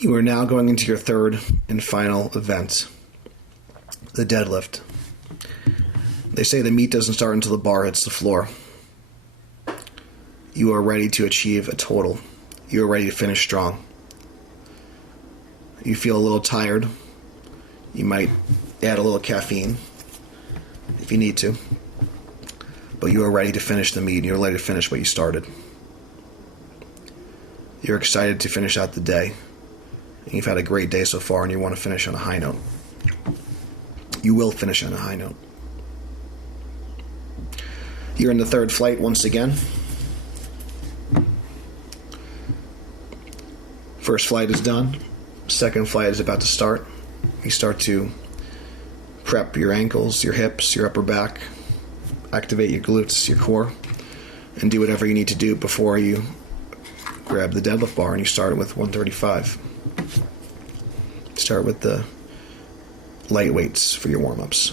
You are now going into your third and final event, the deadlift. They say the meat doesn't start until the bar hits the floor. You are ready to achieve a total. You are ready to finish strong. You feel a little tired. You might add a little caffeine if you need to. But you are ready to finish the meet. You're ready to finish what you started. You're excited to finish out the day. And you've had a great day so far and you want to finish on a high note. You will finish on a high note. You're in the third flight once again. First flight is done. Second flight is about to start. You start to prep your ankles, your hips, your upper back, activate your glutes, your core, and do whatever you need to do before you grab the deadlift bar, and you start with 135. Start with the light weights for your warm-ups.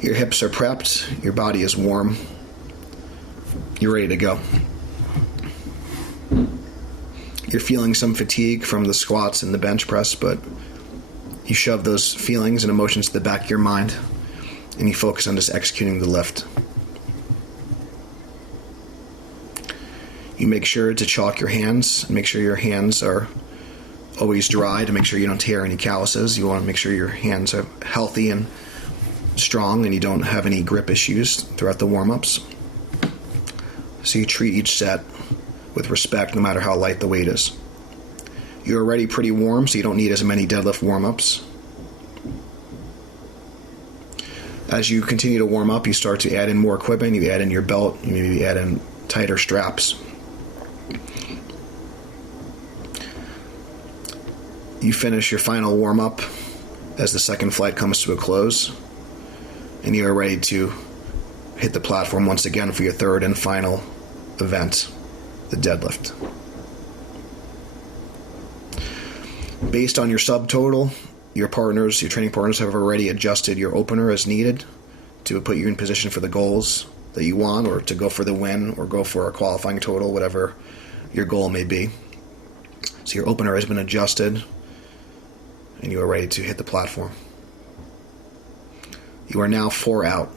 Your hips are prepped, your body is warm, you're ready to go. You're feeling some fatigue from the squats and the bench press, but you shove those feelings and emotions to the back of your mind, and you focus on just executing the lift. You make sure to chalk your hands, make sure your hands are always dry to make sure you don't tear any calluses. You want to make sure your hands are healthy and strong and you don't have any grip issues throughout the warm-ups. So you treat each set with respect no matter how light the weight is. You're already pretty warm, so you don't need as many deadlift warm-ups. As you continue to warm up, you start to add in more equipment. You add in your belt, you maybe add in tighter straps. You finish your final warm-up as the second flight comes to a close, and you are ready to hit the platform once again for your third and final event, the deadlift. Based on your subtotal, your training partners have already adjusted your opener as needed to put you in position for the goals that you want, or to go for the win, or go for a qualifying total, whatever your goal may be. So your opener has been adjusted, and you are ready to hit the platform. You are now 4 out.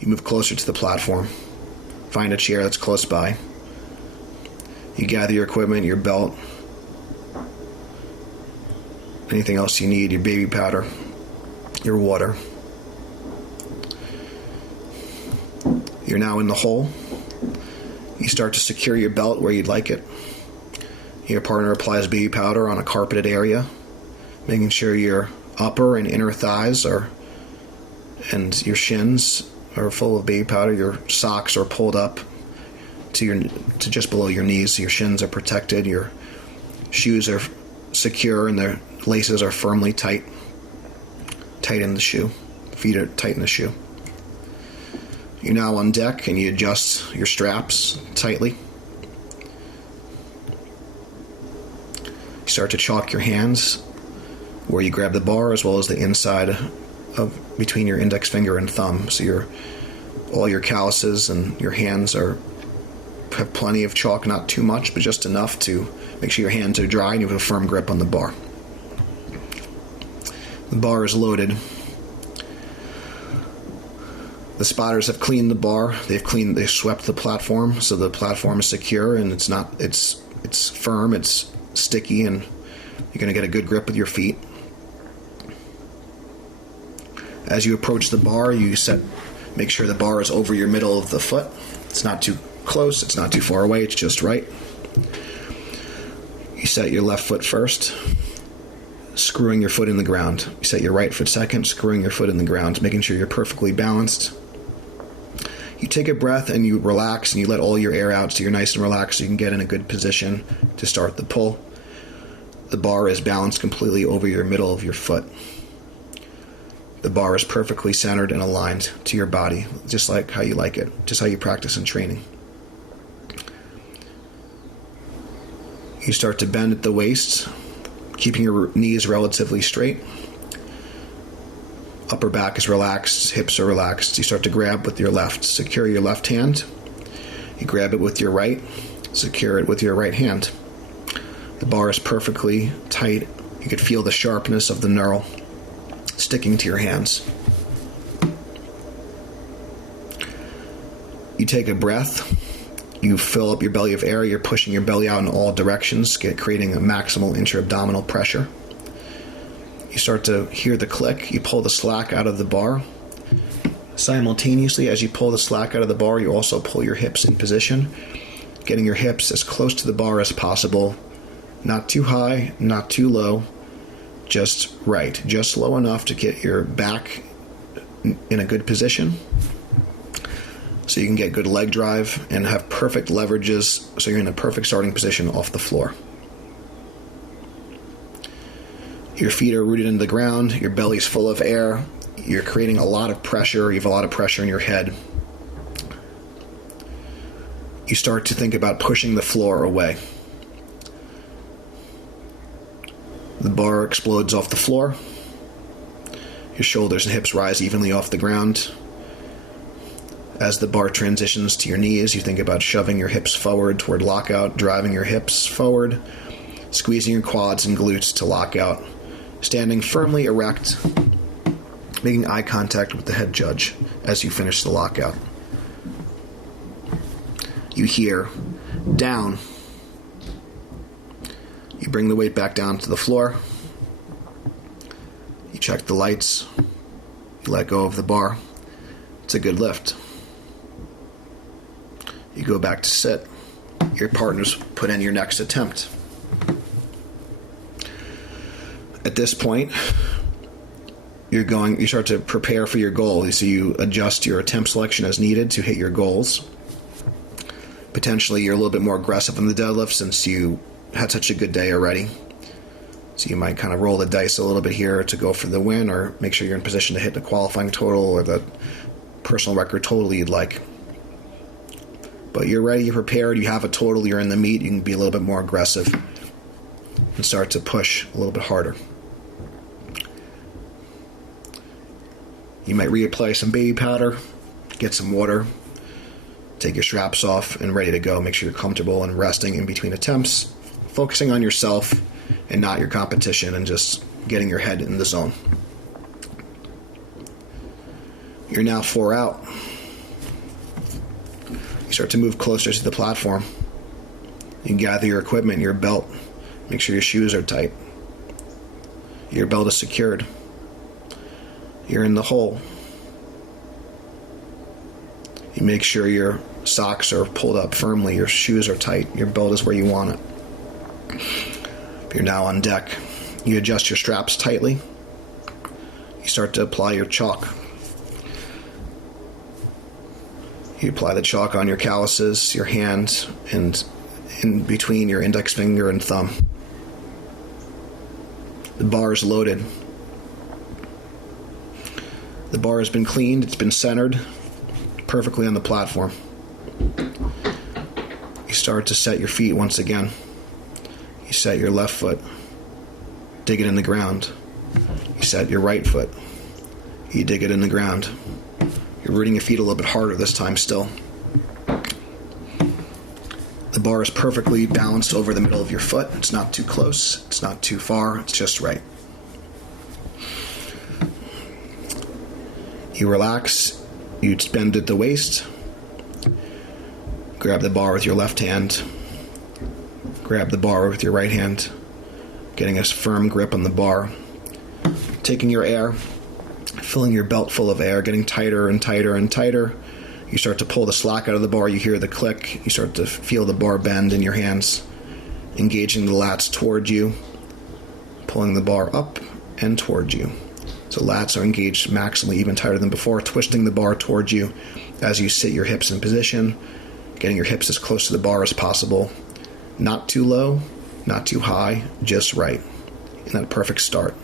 You move closer to the platform. Find a chair that's close by. You gather your equipment, your belt, anything else you need, your baby powder, your water. You're now in the hole. You start to secure your belt where you'd like it. Your partner applies baby powder on a carpeted area, making sure your upper and inner thighs and your shins are full of baby powder. Your socks are pulled up to just below your knees, so your shins are protected. Your shoes are secure and their laces are firmly tight in the shoe. Feet are tight in the shoe. You're now on deck and you adjust your straps tightly. You start to chalk your hands where you grab the bar, as well as the inside of between your index finger and thumb. So all your calluses and your hands have plenty of chalk, not too much, but just enough to make sure your hands are dry and you have a firm grip on the bar. The bar is loaded. The spotters have cleaned the bar. They've swept the platform, so the platform is secure and it's firm, it's sticky, and you're going to get a good grip with your feet. As you approach the bar, make sure the bar is over your middle of the foot. It's not too close, it's not too far away, it's just right. You set your left foot first, screwing your foot in the ground. You set your right foot second, screwing your foot in the ground, making sure you're perfectly balanced. You take a breath and you relax and you let all your air out so you're nice and relaxed so you can get in a good position to start the pull. The bar is balanced completely over your middle of your foot. The bar is perfectly centered and aligned to your body, just like how you like it, just how you practice in training. You start to bend at the waist, keeping your knees relatively straight. Upper back is relaxed, hips are relaxed. You start to grab with your left. Secure your left hand. You grab it with your right, secure it with your right hand. The bar is perfectly tight. You could feel the sharpness of the knurl sticking to your hands. You take a breath. You fill up your belly of air. You're pushing your belly out in all directions, creating a maximal intra-abdominal pressure. You start to hear the click. You pull the slack out of the bar. Simultaneously, as you pull the slack out of the bar, you also pull your hips in position, getting your hips as close to the bar as possible. Not too high, not too low, just right. Just low enough to get your back in a good position so you can get good leg drive and have perfect leverages so you're in a perfect starting position off the floor. Your feet are rooted into the ground, your belly's full of air, you're creating a lot of pressure, you have a lot of pressure in your head. You start to think about pushing the floor away. The bar explodes off the floor. Your shoulders and hips rise evenly off the ground. As the bar transitions to your knees, you think about shoving your hips forward toward lockout, driving your hips forward, squeezing your quads and glutes to lockout, standing firmly erect, making eye contact with the head judge as you finish the lockout. You hear, down. You bring the weight back down to the floor. You check the lights. You let go of the bar. It's a good lift. You go back to sit. Your partners put in your next attempt. At this point, you start to prepare for your goal. So you adjust your attempt selection as needed to hit your goals. Potentially, you're a little bit more aggressive in the deadlift since you had such a good day already. So you might kind of roll the dice a little bit here to go for the win, or make sure you're in position to hit the qualifying total or the personal record total you'd like. But you're ready, you're prepared, you have a total, you're in the meet, you can be a little bit more aggressive and start to push a little bit harder. You might reapply some baby powder, get some water, take your straps off and ready to go. Make sure you're comfortable and resting in between attempts, focusing on yourself and not your competition, and just getting your head in the zone. You're now 4 out. You start to move closer to the platform. You gather your equipment, your belt. Make sure your shoes are tight. Your belt is secured. You're in the hole. You make sure your socks are pulled up firmly, your shoes are tight, your belt is where you want it. You're now on deck. You adjust your straps tightly. You start to apply your chalk. You apply the chalk on your calluses, your hand, and in between your index finger and thumb. The bar is loaded. The bar has been cleaned, it's been centered perfectly on the platform. You start to set your feet once again. You set your left foot, dig it in the ground. You set your right foot, you dig it in the ground. You're rooting your feet a little bit harder this time still. The bar is perfectly balanced over the middle of your foot. It's not too close, it's not too far, it's just right. You relax, you bend at the waist, grab the bar with your left hand, grab the bar with your right hand, getting a firm grip on the bar, taking your air, filling your belt full of air, getting tighter and tighter and tighter. You start to pull the slack out of the bar, you hear the click, you start to feel the bar bend in your hands, engaging the lats toward you, pulling the bar up and toward you. So lats are engaged maximally, even tighter than before, twisting the bar towards you as you sit your hips in position, getting your hips as close to the bar as possible. Not too low, not too high, just right. In that perfect start.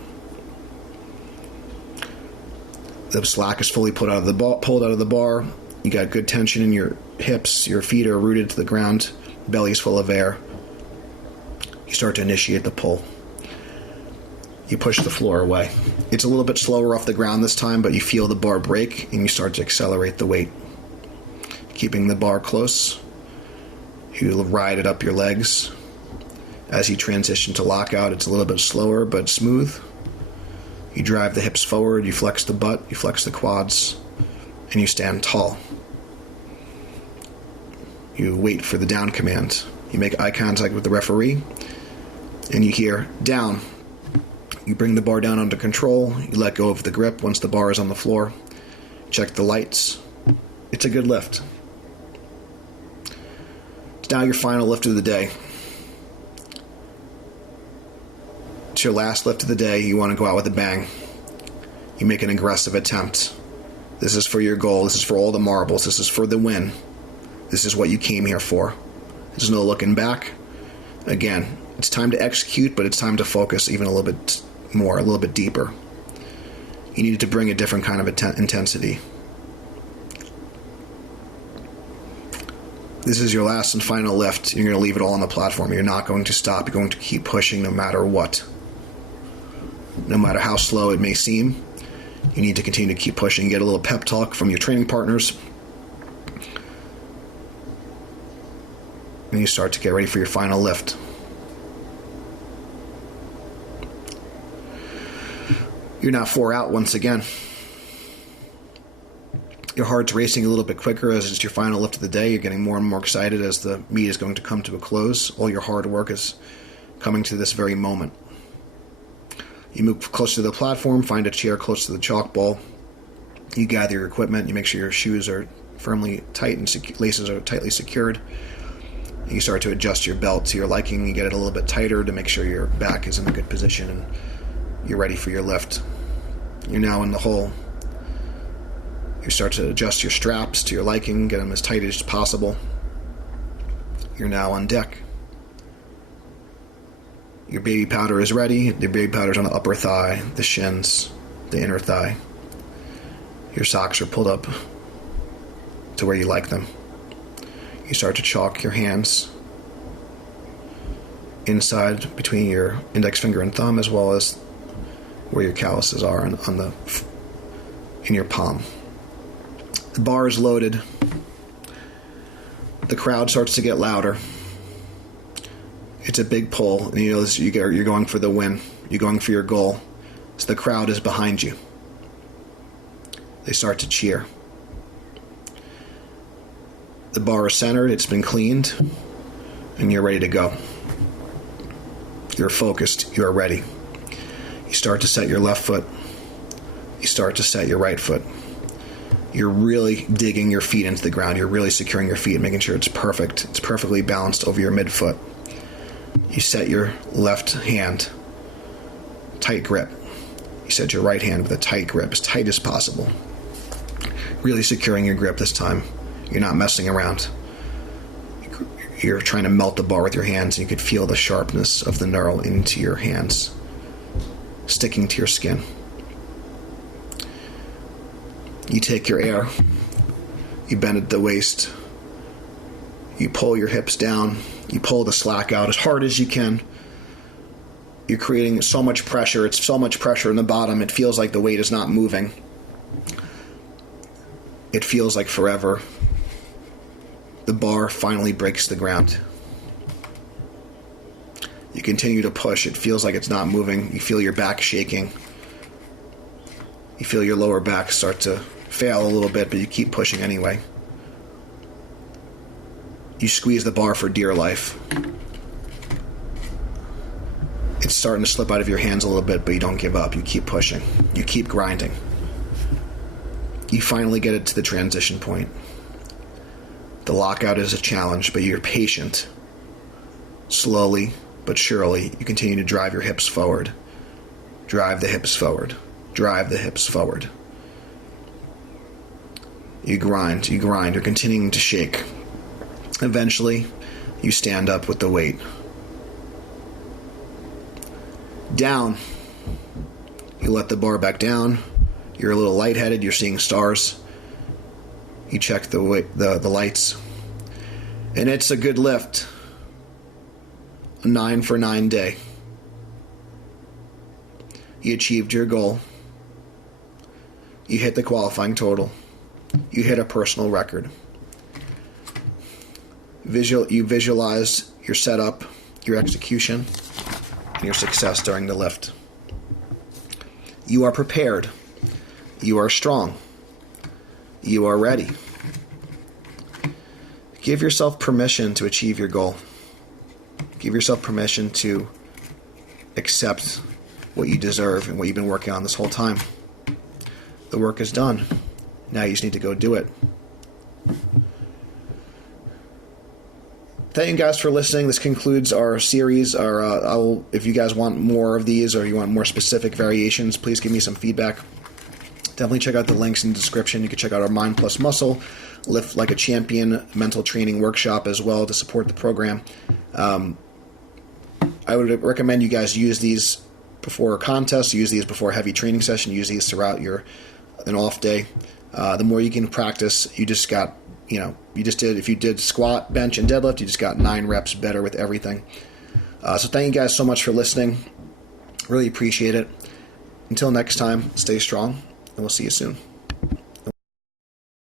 The slack is fully pulled out of the bar. You got good tension in your hips. Your feet are rooted to the ground. Belly's full of air. You start to initiate the pull. You push the floor away. It's a little bit slower off the ground this time, but you feel the bar break and you start to accelerate the weight. Keeping the bar close, You ride it up your legs. As you transition to lockout, it's a little bit slower but smooth. You drive the hips forward, you flex the butt, you flex the quads, and you stand tall. You wait for the down command. You make eye contact with the referee, and you hear down. You bring the bar down under control. You let go of the grip once the bar is on the floor. Check the lights. It's a good lift. It's now your final lift of the day. It's your last lift of the day. You want to go out with a bang. You make an aggressive attempt. This is for your goal. This is for all the marbles. This is for the win. This is what you came here for. There's no looking back. Again, it's time to execute, but it's time to focus even a little bit more, a little bit deeper. You need to bring a different kind of intensity. This is your last and final lift. You're going to leave it all on the platform. You're not going to stop. You're going to keep pushing no matter what. No matter how slow it may seem, you need to continue to keep pushing. Get a little pep talk from your training partners. And you start to get ready for your final lift. You're now 4 out once again. Your heart's racing a little bit quicker as it's your final lift of the day. You're getting more and more excited as the meet is going to come to a close. All your hard work is coming to this very moment. You move closer to the platform, find a chair close to the chalk ball. You gather your equipment. You make sure your shoes are firmly tight and laces are tightly secured. You start to adjust your belt to your liking. You get it a little bit tighter to make sure your back is in a good position and you're ready for your lift. You're now in the hole. You start to adjust your straps to your liking, get them as tight as possible. You're now on deck. Your baby powder is ready. The baby powder is on the upper thigh, the shins, the inner thigh. Your socks are pulled up to where you like them. You start to chalk your hands inside between your index finger and thumb, as well as where your calluses are in your palm. The bar is loaded. The crowd starts to get louder. It's a big pull, and you know you're going for the win. You're going for your goal. So the crowd is behind you. They start to cheer. The bar is centered, it's been cleaned, and you're ready to go. You're focused, you're ready. You start to set your left foot. You start to set your right foot. You're really digging your feet into the ground. You're really securing your feet, making sure it's perfect. It's perfectly balanced over your midfoot. You set your left hand, tight grip. You set your right hand with a tight grip, as tight as possible. Really securing your grip this time. You're not messing around. You're trying to melt the bar with your hands, and you could feel the sharpness of the knurl into your hands, sticking to your skin. You take your air. You bend at the waist. You pull your hips down. You pull the slack out as hard as you can. You're creating so much pressure. It's so much pressure in the bottom. It feels like the weight is not moving. It feels like forever. The bar finally breaks the ground. You continue to push. It feels like it's not moving. You feel your back shaking. You feel your lower back start to fail a little bit, but you keep pushing anyway. You squeeze the bar for dear life. It's starting to slip out of your hands a little bit, but you don't give up. You keep pushing. You keep grinding. You finally get it to the transition point. The lockout is a challenge, but you're patient. Slowly but surely, you continue to drive your hips forward. Drive the hips forward. Drive the hips forward. You grind. You're continuing to shake. Eventually, you stand up with the weight. Down. You let the bar back down. You're a little lightheaded. You're seeing stars. You check the lights. And it's a good lift. A 9 for 9 day. You achieved your goal. You hit the qualifying total. You hit a personal record. You visualize your setup, your execution, and your success during the lift. You are prepared. You are strong. You are ready. Give yourself permission to achieve your goal. Give yourself permission to accept what you deserve and what you've been working on this whole time. The work is done. Now you just need to go do it. Thank you guys for listening. This concludes our series. If you guys want more of these or you want more specific variations, please give me some feedback. Definitely check out the links in the description. You can check out our Mind Plus Muscle, Lift Like a Champion mental training workshop as well to support the program. I would recommend you guys use these before a contest, use these before a heavy training session, use these throughout an off day. The more you can practice, if you did squat, bench, and deadlift, you just got 9 reps better with everything. So thank you guys so much for listening. Really appreciate it. Until next time, stay strong, and we'll see you soon.